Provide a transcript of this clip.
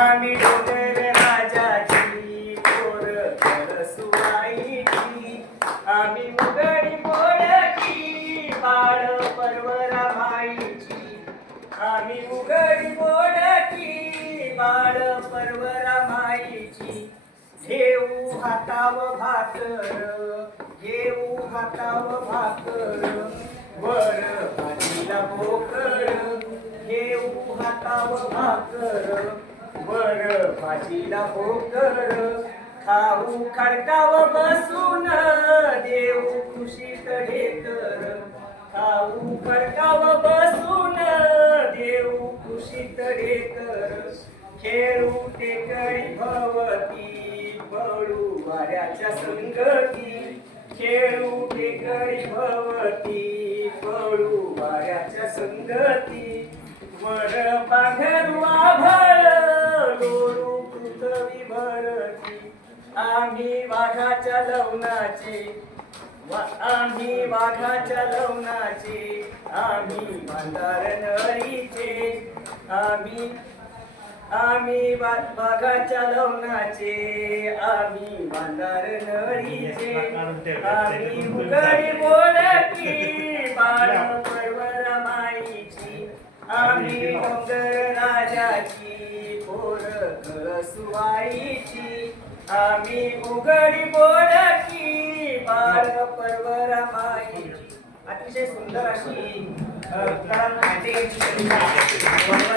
आम्ही डोंगर राजाची पोर सुवाईची आम्ही उघडी बोडकी बाळ परवरा माईची आम्ही उघडी बोडकी बाळ परवरा माईची घेऊ हाताव भाकर घेऊ हाताव भाकर वर भाजीला भोकर घेऊ हाताव भाकर वर भाजीला भोकर खाऊ खडकाव बसून देऊ खुशीत ढेकर खाऊ खडकाव बसून देऊ खुशीत ढेकर खेळू टेकडी भवती पळू वाऱ्याच्या संगती खेळू टेकडी भवती पळू वाऱ्याच्या संगती वर पांघरू आभाळ लोळू पृथ्वी भरती आम्ही वाघाच्या लवणाचे आम्ही वाघाच्या लवणाचे आम्ही मांदार नळीचे आम्ही वाघाच्या लवणाचे आम्ही मांदार नळीचे आम्ही उघडी बोलकी बाळ परवरा माईची आम्ही डोंगर राजाची पोर सुवाईची आम्ही उघडी बोलकी बाळ परवरा माईची अतिशय सुंदर अशी